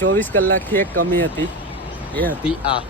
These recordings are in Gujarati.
24 કલાકથી એક કમી હતી, એ હતી આ.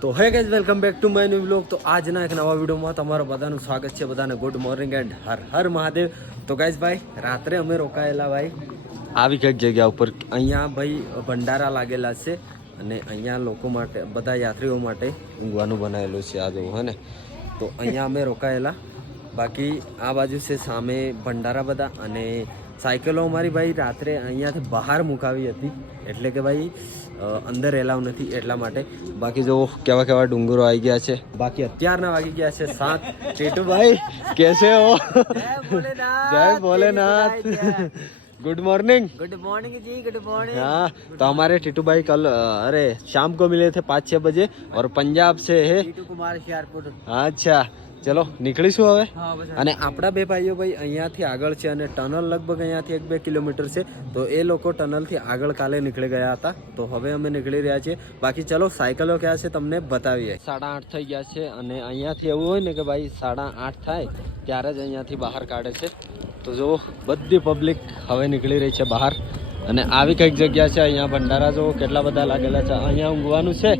તો hey guys, welcome back to my new vlog. તો આજના એક નવા વિડીયોમાં તમારું બધાનું સ્વાગત છે. બધાને good morning and Har Har Mahadev. તો ગાઈઝ ભાઈ, રાત્રે અમે રોકાયેલા ભાઈ આવી કઈક જગ્યા ઉપર. અહીંયા ભાઈ ભંડારા લાગેલા છે અને અહીંયા લોકો માટે, બધા યાત્રીઓ માટે ઊંઘવાનું બનાવેલું છે આ જોવું, હે ને. તો અહીંયા અમે રોકાયેલા. બાકી આ બાજુ છે સામે ભંડારા બધા, અને સાયકલો અમારી ભાઈ રાત્રે અહીંયાથી બહાર મુકાવી હતી, એટલે કે ભાઈ અંદર એલાવ નથી એટલા માટે. બાકી જો કેવા કેવા ડુંગરો આવી ગયા છે. બાકી અત્યારના વાગી ગયા છે 7. ટીટુભાઈ કેસે હો? જય Bholenath. Good morning. Good morning ji, good morning. हाँ, तो हमारे टीटू भाई कल अरे शाम को मिले थे 5-6 बजे और पंजाब से है टीटू कुमार शियारपुर. अच्छा, ચલો નીકળીશું હવે. હા, અને આપણા બે ભાઈઓ ભાઈ અહીંયાથી આગળ છે, અને ટનલ લગભગ અહીંયાથી 1-2 કિલોમીટર છે. તો એ લોકો ટનલથી આગળ કાલે નીકળી ગયા હતા, તો હવે અમે નીકળી રહ્યા છીએ. બાકી ચલો સાયકલો ક્યાં છે તમને બતાવીએ. 8:30 થઈ ગયા છે, અને અહીંયાથી એવું હોય ને કે ભાઈ 8:30 થાય ત્યારે જ અહીંયાથી બહાર કાઢે છે. તો જો બધી પબ્લિક હવે નીકળી રહી છે બહાર, અને આવી કંઈક જગ્યા છે. અહીંયા ભંડારા જો કેટલા બધા લાગેલા છે. અહીંયા ઊંઘવાનું છે,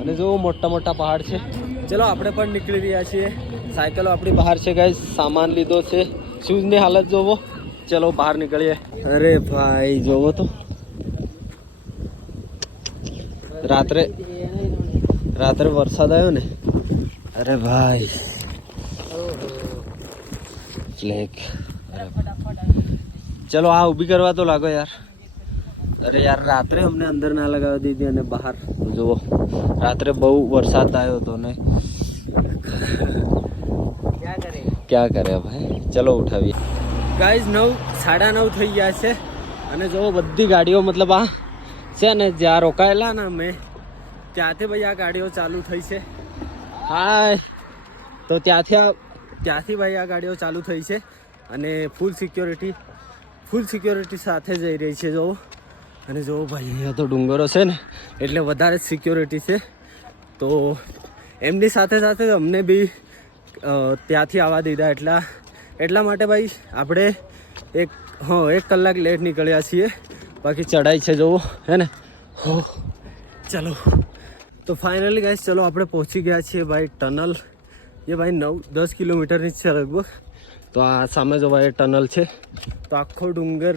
અને જો મોટા મોટા પહાડ છે. ચલો આપણે પણ નીકળી રહ્યા છીએ. સાયકલો આપણી બહાર છે ગાઈસ, સામાન લીધો છે. શૂઝની હાલત જોવો. ચલો બહાર નીકળીએ. અરે ભાઈ જોવો તો, રાત્રે વરસાદ આવ્યો ને. અરે ભાઈ ચલો આ ઊભી કરવા તો લાગો યાર. અરે યાર રાત્રે અમને અંદર ના લગાવી દીધી, અને બહાર જુઓ રાત્રે બહુ વરસાદ આવ્યો હતો ને. क्या करे भाई, चलो उठाવીએ. ગાઈઝ 9:30 થઈ ગયા છે, અને જો બધી ગાડીઓ મતલબ આ છે ને જ્યાં રોકાયેલા ને અમે ત્યાંથી ભાઈ આ ગાડીઓ ચાલુ થઈ છે. હાય, તો ત્યાંથી ભાઈ આ ગાડીઓ ચાલુ થઈ છે, અને ફૂલ સિક્યોરિટી સાથે જઈ રહી છે જો. અને જો ભાઈ અહીંયા તો ડુંગરો છે ને એટલે વધારે જ સિક્યોરિટી છે. તો એમની સાથે સાથે અમને બી ત્યાંથી આવવા દીધા. એટલા માટે ભાઈ આપણે 1 કલાક લેટ નીકળ્યા છીએ. બાકી ચડાઈ છે જોવો, હે ને. હો ચલો, તો ફાઇનલી ગાઈસ ચલો આપણે પહોંચી ગયા છીએ ભાઈ ટનલ. એ ભાઈ 9-10 કિલોમીટરની જ છે લગભગ. તો આ સામે જો ભાઈ ટનલ છે, તો આખો ડુંગર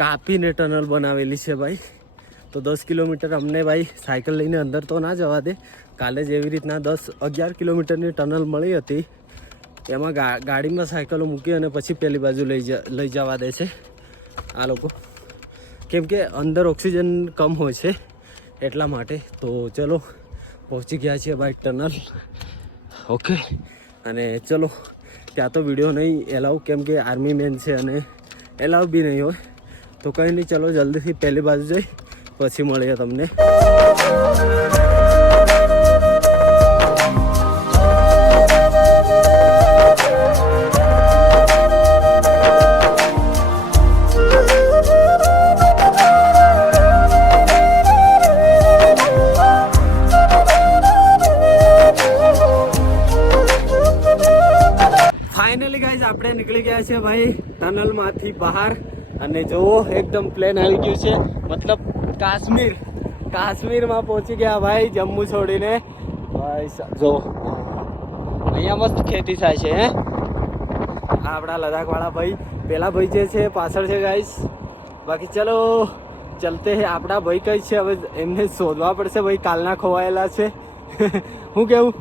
કાપીને ટનલ બનાવેલી છે ભાઈ. તો 10 કિલોમીટર અમને ભાઈ સાયકલ લઈને અંદર તો ના જવા દે. કાલે જેવી રીતના 10-11 કિલોમીટરની ટનલ મળી હતી, એમાં ગાડીમાં સાયકલો મૂકી અને પછી પેલી બાજુ લઈ જવા દે છે આ લોકો, કેમ કે અંદર ઓક્સિજન કમ હોય છે એટલા માટે. તો ચલો પહોંચી ગયા છીએ ભાઈ ટનલ. ઓકે, અને ચલો ત્યાં તો વિડીયો નહીં એલાવ, કેમ કે આર્મી મેન છે અને એલાવ બી નહીં હોય. તો કંઈ નહીં, ચલો જલ્દીથી પહેલી બાજુ જઈ પછી મળીએ તમને. ફાઇનલી ગાઈઝ આપણે નીકળી ગયા છે ભાઈ ટનલમાંથી બહાર, અને જોવો એકદમ પ્લેન આવી ગયું છે. મતલબ કાશ્મીરમાં પહોંચી ગયા ભાઈ, જમ્મુ છોડીને. ભાઈ જો અહીંયા મસ્ત ખેતી થાય છે. હે આપણા લદ્દાખવાળા ભાઈ, પેલા ભાઈ જે છે પાછળ છે ગાઈઝ. બાકી ચલો ચલતે હે. આપણા ભાઈ કઈ છે હવે એમને શોધવા પડશે ભાઈ, કાલના ખોવાયેલા છે. શું કેવું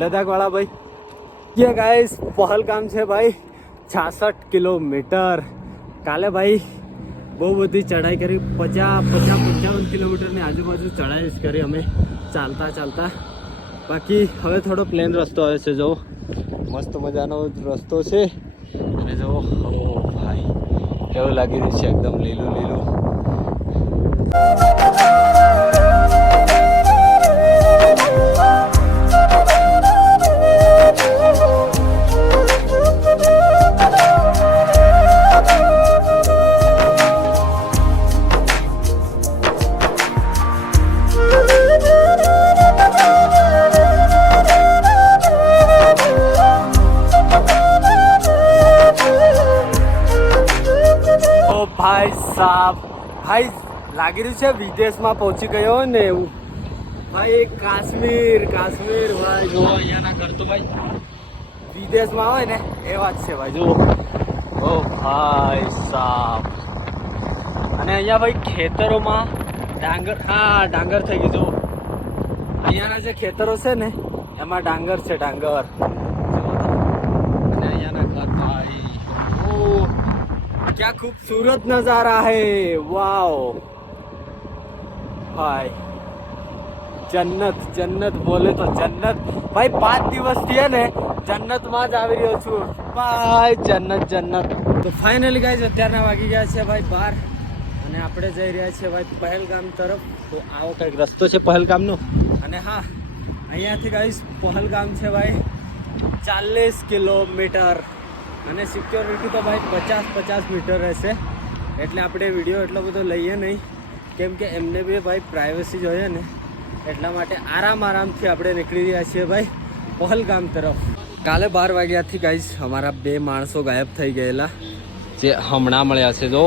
લદ્દાખવાળા ભાઈ? ये गाइस पहलगाम છે ભાઈ 66 કિલોમીટર. કાલે ભાઈ બહુ બધી ચઢાઈ કરી, 50-55 કિલોમીટરની આજુબાજુ ચઢાઈ કરી અમે ચાલતા. બાકી હવે થોડો પ્લેન રસ્તો આવે છે જો, મસ્ત મજાનો રસ્તો છે. અને જો ભાઈ કેવું લાગી રહ્યું છે, એકદમ લીલું. ભાઈ સાહેબ, ભાઈ લાગી રહ્યું છે વિદેશમાં પહોંચી ગયો હોય ને એવું. ભાઈ કાશ્મીર ભાઈ જો અહીંયાના ઘર તો ભાઈ વિદેશમાં હોય ને એવા જ છે ભાઈ જુઓ. ઓ ભાઈ સાહેબ, અને અહીંયા ભાઈ ખેતરોમાં ડાંગર થઈ ગયું જુઓ. અહીંયાના જે ખેતરો છે ને એમાં ડાંગર છે ડાંગર. અને અહીંયાના ઘર ભાઈ ઓ ક્યાં ખૂબસૂરત નજારા હે. વાવ ભાઈ જન્નત બોલે તો જન્નત ભાઈ. 5 દિવસ થયા ને જન્નતમાં જ આવી રહ્યો છું ભાઈ. જન્નત. તો ફાઇનલી ગાઈઝ અત્યારના વાગી ગયા છે ભાઈ 12 અને આપણે જઈ રહ્યા છીએ ભાઈ પહેલગામ તરફ. તો આવો કંઈક રસ્તો છે પહેલગામનો. અને હા, અહીંયાથી ગાઈઝ પહેલગામ છે ભાઈ 40 કિલોમીટર અને સિક્યોરિટી તો ભાઈ 50 મીટર રહેશે. એટલે આપણે વિડીયો એટલો બધો લઈએ નહીં, કેમ કે એમને બી ભાઈ પ્રાઇવસી જોઈએ ને, એટલા માટે આરામથી આપણે નીકળી રહ્યા છીએ ભાઈ પહેલગામ તરફ. કાલે 12 વાગ્યાથી ગાઈઝ અમારા 2 માણસો ગાયબ થઈ ગયેલા જે હમણાં મળ્યા છે. જો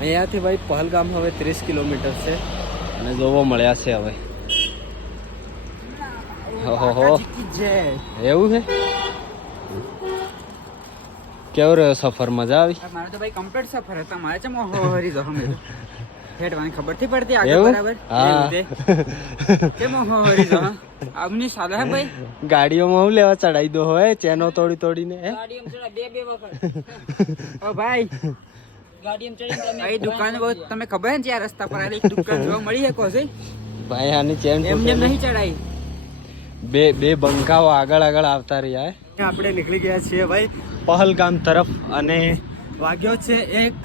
અહીંયાથી ભાઈ પહેલગામ હવે 30 કિલોમીટર છે અને જોવો મળ્યા છે હવે. ઓહો એવું છે. કેવો રહ્યો સફર? મજા આવી? મારે તો ભાઈ કમ્પ્લીટ સફર હતો. મારે છે મોહરી જો હમે હેડવાની ખબર થી પડતી આગળ બરાબર. હા કે મોહરી જો આમની સાદા હે ભાઈ. ગાડીઓમાં હું લેવા ચડાઈ દો હોય ચેનો તોડીને હે. ગાડીમાં ચડા બે વખત. ઓ ભાઈ ગાડીમાં ચડીને તમે દુકાન બહુ તમે ખબર છે ત્યાં રસ્તા પર આલી એક દુકાન જોવા મળી છે કોસે ભાઈ. આની ચેન એમ નહીં ચડાઈ. બે બંકાઓ આગળ આવતા રહ્યા હે. આપણે નીકળી ગયા છીએ ભાઈ પહેલગામ તરફ અને વાગ્યો છે એક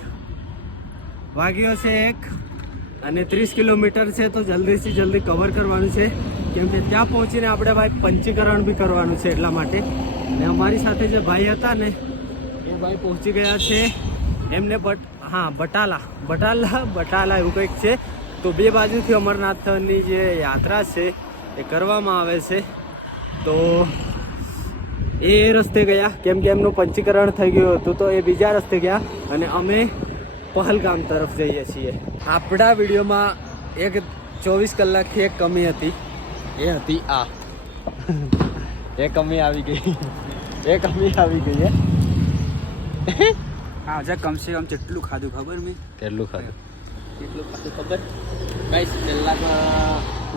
અને 30 કિલોમીટર છે. તો જલ્દીથી જલ્દી કવર કરવાનું છે, કેમ કે ત્યાં પહોંચીને આપણે ભાઈ પંચીકરણ બી કરવાનું છે. એટલા માટે ને અમારી સાથે જે ભાઈ હતા ને એ ભાઈ પહોંચી ગયા છે. એમને બટાલા એવું કંઈક છે. તો 2 બાજુથી અમરનાથની જે યાત્રા છે એ કરવામાં આવે છે. તો એ રસ્તે ગયા, કેમ કે એમનું પંચીકરણ થઈ ગયું હતું, તો એ બીજા રસ્તે ગયા અને અમે પહેલગામ તરફ જઈએ છીએ. આપણા વિડીયોમાં એક 24 કલાકથી એક કમી હતી, એ હતી આ. એ કમી આવી ગઈ હે. હા જે કમસે કમ કેટલું ખાધું ખબર મેં? કેટલું ખાધું ખબર ગાઈસ? પહેલા તો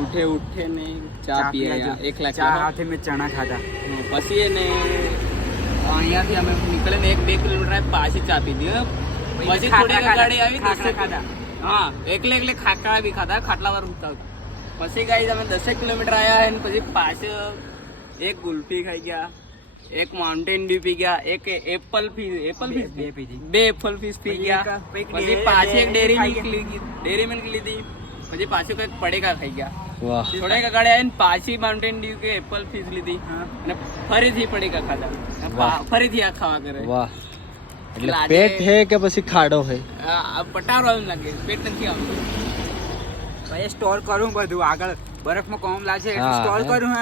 ઉઠે ને ચા પીએ, 1 લાખ ચા સાથે મેં ચણા ખાધા. પછી એને અહીંયાથી અમે નીકળે ને 1-2 કિલોમીટર પાછી ચા પીધી. પછી થોડી ગાડી આવી ખાધા. હા એકલે ખાખરા બી ખાધા, ખાટલા વાર ઉઠતા. પછી ગાઈસ અમે 10 કિલોમીટર આવ્યા અને પછી પાછળ એક ગુલ્ફી ખાઈ ગયા, એક માઉન્ટેન ડ્યુ પી ગયા, એક એપલ ફીસ બે એપલ ફીસ પી ગયા. પછી પાછી એક ડેરી મિલ્ક લીધી. પછી પાછું કઈક પડેકા ખાઈ ગયા. થોડા ગાડી આવીને પાછી માઉન્ટેન ડ્યુ કે એપલ ફીસ લીધી અને ફરીથી પડેકા ખાધા. ફરીથી આ ખાવા કરે. વાહ, એટલે પેટ હે કે પછી ખાડો હે? પટારો એમ લાગે, પેટ નથી આવતું. ભાઈ સ્ટોર કરું બધું આગળ બરફમાં કોમ લાગે સ્ટોલ કરું.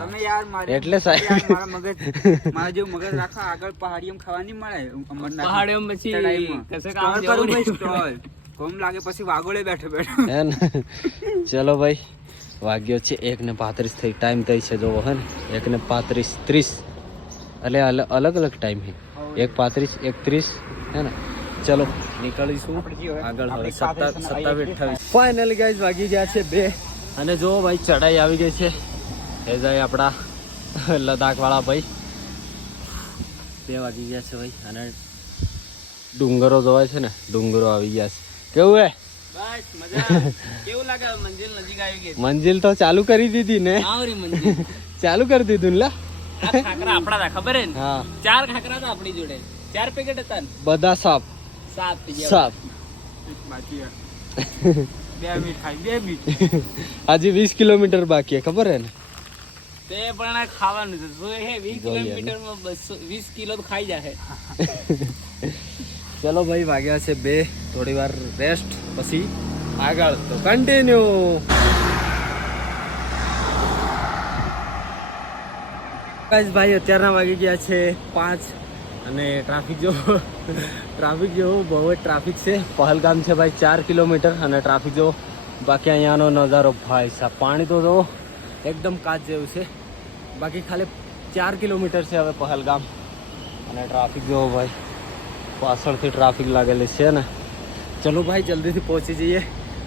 તમે યાર મારે એટલે મારા જેવું મગજ રાખો. આગળ પહાડીઓમાં ખાવાની મળે. પહાડીઓમાં પછી સ્ટોલ કરું ભાઈ. સ્ટોલ કોમ લાગે પછી વાગોળે બેઠો હે ને. ચલો ભાઈ, વાગ્યો છે 1:35 થઈ. ટાઈમ થઈ છે જોવો હે ને 1:35 એટલે અલગ ટાઈમ છે. 1:35 1:30 હે ને. ચલો નીકળીશું આગળ. હવે 27-28 ફાઇનલી ગાઈઝ વાગી ગયા છે 2 અને જો ભાઈ ચડાઈ આવી ગઈ છે. એ જાય આપણા લદ્દાખ વાળા ભાઈ. 2 વાગી ગયા છે ભાઈ અને ડુંગરો જોવાય છે ને, ડુંગરો આવી ગયા છે. કેવું હે? બસ મજા. કેવું લાગે? મંજિલ નજીક આવી ગઈ. મંજિલ તો ચાલુ કરી દીધી ને. મંજિલ ચાલુ કરી દીધું ને. ખાખરા આપણા હતા ખબર હે ને? હા 4 ખાખરા હતા આપણી જોડે. 4 પેકેટ હતા ને બધા સાફ. બાકી 2 મિનિટ ખાઈ 2 મિનિટ. હજી 20 કિલોમીટર બાકી હે, ખબર હે ને? તે પણ ખાવાનું છે. 20 કિલોમીટરમાં 20 કિલો તો ખાઈ જાય. ચલો ભાઈ, વાગ્યા છે 2. થોડી વાર રેસ્ટ પછી આગળ તો કન્ટિન્યુ. ભાઈ અત્યારના વાગી ગયા છે 5 અને ટ્રાફિક જેવો બહુ જ ટ્રાફિક છે. પહલગામ છે ભાઈ 4 કિલોમીટર અને ટ્રાફિક જેવો. બાકી અહીંયાનો નજારો ભાઈ સાહેબ, પાણી તો જો એકદમ કાચ જેવું છે. બાકી ખાલી 4 કિલોમીટર છે હવે પહલગામ અને ટ્રાફિક જેવો ભાઈ પાછળથી ટ્રાફિક લાગેલી છે ને. ચલો ભાઈ જલ્દીથી પહોંચી જઈએ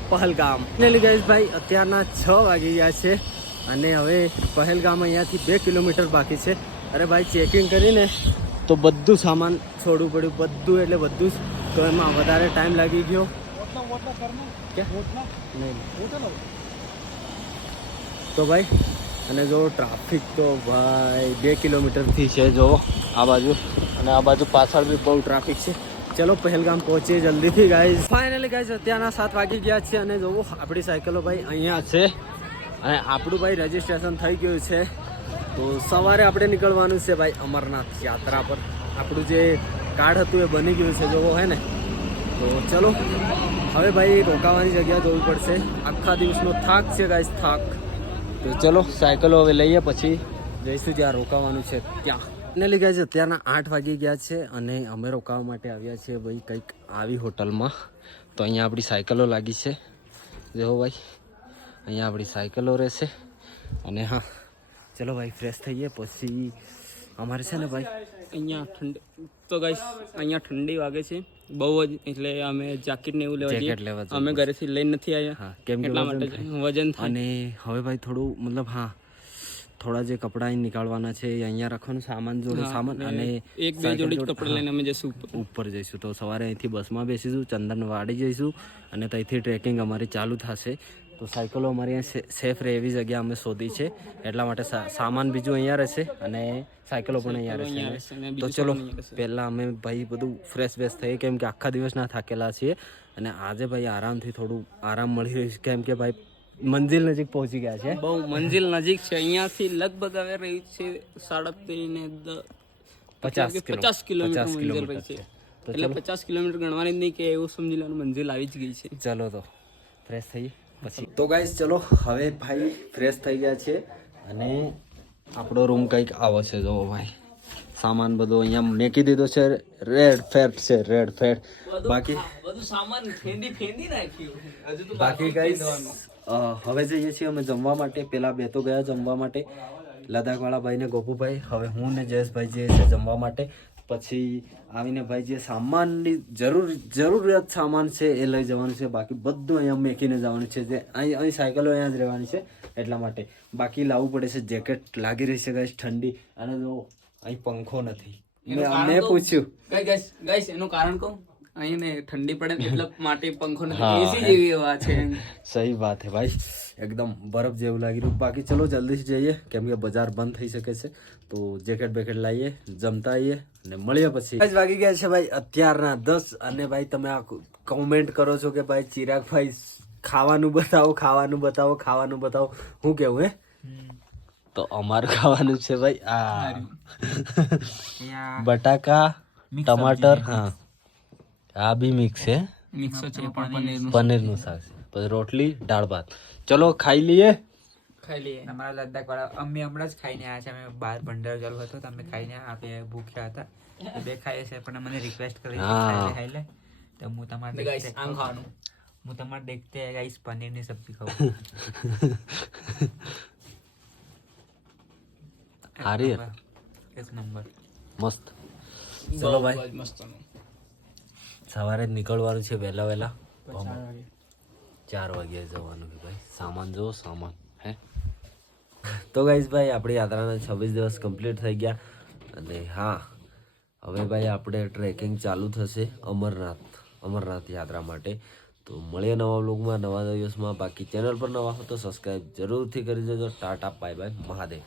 પહલગામ. ફાઇનલી ગાઈસ ભાઈ અત્યારના 6 વાગી ગયા છે અને હવે પહલગામ અહીંયાથી 2 કિલોમીટર બાકી છે. અરે ભાઈ ચેકિંગ કરીને તો બધું સામાન છોડવું પડ્યું, બધું એટલે બધું જ. તો એમાં વધારે ટાઈમ લાગી ગયો. તો ભાઈ અને જો ટ્રાફિક તો ભાઈ 2 કિલોમીટરથી છે જો આ બાજુ, અને આ બાજુ પાછળ બી બહુ ટ્રાફિક છે. ચલો પહેલગામ પહોંચીએ જલ્દીથી ગાઈઝ. ફાઇનલી ગાઈઝ અત્યારના 7 વાગી ગયા છે અને જોવો આપણી સાયકલો ભાઈ અહીંયા છે અને આપણું ભાઈ રજીસ્ટ્રેશન થઈ ગયું છે. તો સવારે આપણે નીકળવાનું છે ભાઈ અમરનાથ યાત્રા પર. આપણું જે કાર્ડ હતું એ બની ગયું છે જોવો હે ને. તો ચલો હવે ભાઈ રોકાવાની જગ્યા જોવી પડશે. આખા દિવસનો થાક છે ગાઈઝ, થાક. તો ચલો સાયકલો હવે લઈએ, પછી જઈશું જ્યાં રોકાવાનું છે ત્યાં. ફાઇનલી ગાઈઝ અત્યારના 8 વાગી ગયા છે અને અમે રોકાવા માટે આવ્યા છીએ ભાઈ કંઈક આવી હોટલમાં. તો અહીંયા આપણી સાયકલો લાગી છે જો ભાઈ, અહીંયા આપણી સાયકલો રહેશે. અને હા ચલો ભાઈ ફ્રેશ થઈએ પછી અમારે છે ને ભાઈ અહીંયા ઠંડી તો ગાઈસ અહીંયા ઠંડી વાગે છે બહુ જ, એટલે અમે જાકેટ ને એવું જેકેટ લેવા લેવા જઈએ. અમે ઘરેથી લઈને નથી આવ્યા. હા કેમ કે એટલા માટે વજન થાય. અને હવે ભાઈ થોડું મતલબ હા થોડા જે કપડાં અહીં નીકાળવાના છે એ અહીંયા રાખવાનું, સામાન જોડે સામાન. અને 1-2 જોડી કપડાં લઈને અમે જઈશું ઉપર જઈશું. તો સવારે અહીંથી બસમાં બેસીશું, ચંદનવાડી જઈશું અને ત્યાંથી ટ્રેકિંગ અમારી ચાલુ થશે. તો સાયકલો અમારી અહીંયા સેફ રહે એવી જગ્યા અમે શોધી છે, એટલા માટે સામાન બીજું અહીંયા રહેશે અને સાયકલો પણ અહીંયા રહેશે. તો ચલો પહેલાં અમે ભાઈ બધું ફ્રેશ વેશ થઈએ, કેમ કે આખા દિવસના થાકેલા છીએ અને આજે ભાઈ આરામથી થોડું આરામ મળી રહ્યું છે, કેમ કે ભાઈ મંજિલ નજીક પહોંચી ગયા છે. બહુ મંજિલ નજીક છે. અહીંયાથી લગભગ હવે રહી છે 50 કિલોમીટર મંજિલ રહી છે. એટલે 50 કિલોમીટર ગણવાની જ નહીં કે એવું સમજી લેવાનું મંજિલ આવી જ ગઈ છે. ચલો તો ફ્રેશ થઈએ પછી. તો ગાઈસ ચલો હવે ભાઈ ફ્રેશ થઈ ગયા છે અને આપણો રૂમ કંઈક આવો છે જો ભાઈ. સામાન બધો અહીંયા મેકી દીધો છે. રેડ ફેટ છે, રેડ ફેટ. બાકી બધું સામાન ફેંદી નાખ્યું. હજુ તો બાકી ગાઈસ હવે જઈએ છીએ અમે જમવા માટે. પેલા બે તો ગયા જમવા માટે, લદ્દાખવાળા ભાઈ ને ગોપુભાઈ. હવે હું ને જયેશભાઈ જઈએ છીએ જમવા માટે. પછી આવીને ભાઈ જે સામાનની જરૂરિયાત સામાન છે એ લઈ જવાનું છે. બાકી બધું અહીંયા મેકીને જવાનું છે. જે અહીં સાયકલો અહીંયા જ રહેવાની છે એટલા માટે. બાકી લાવવું પડે છે જેકેટ, લાગી રહી છે ગાઈસ ઠંડી. અને જો અહીં પંખો નથી. મેં પૂછ્યું ગાઈસ એનું કારણ કહું, અહીં ઠંડી પડે એટલે માટે પંખો નથી, એસી જેવી હવા છે. સહી વાત હે ભાઈ, એકદમ બરફ જેવું લાગી રહ્યું. બાકી ચલો જલ્દીથી જઈએ કેમ કે બજાર બંધ થઈ શકે છે. તો જેકેટ બેકેટ લાવીએ, જમતા આવીએ અને મળીએ પછી. વાગી ગયા છે ભાઈ અત્યારના 10 અને ભાઈ તમે આ કોમેન્ટ કરો છો કે ભાઈ ચિરાગભાઈ ખાવાનું બતાવો, ખાવાનું બતાવો, ખાવાનું બતાવો. હું કેવું હે તો અમારું ખાવાનું છે ભાઈ આ બટાકા ટમાટર. હા આ બી મિક્સ છે, મિક્સ છે પનીરનું શાક છે, પછી રોટલી દાળ ભાત. ચલો ખાઈ લઈએ. અમારા લદ્દાખ વાળા અમે હમણાં જ ખાઈને આવ્યા છે. અમે બહાર ભંડારો ચાલુ હતો તો અમે ખાઈને આપણે ભૂખ્યા હતા. બે ખાઈએ છે પણ મને રિક્વેસ્ટ કરી ખાઈ લે તો હું તમારે આમ ખાવાનું. હું તમારે દેખતે ગાઈસ પનીરની સબ્જી ખાઉં. હારી એક નંબર મસ્ત. ચલો ભાઈ મસ્ત. સવારે જ નીકળવાનું છે વહેલા 4 વાગ્યે જવાનું છે ભાઈ. સામાન જો સામાન હે. તો ગાઈઝ ભાઈ આપણી યાત્રાના 26 દિવસ કમ્પ્લીટ થઈ ગયા અને હા હવે ભાઈ આપણે ટ્રેકિંગ ચાલુ થશે અમરનાથ યાત્રા માટે. તો મળીએ નવા વ્લોગમાં, નવા દિવસમાં. બાકી ચેનલ પર નવા હો તો સબસ્ક્રાઈબ જરૂરથી કરી દેજો. Tata bye bye Mahadev.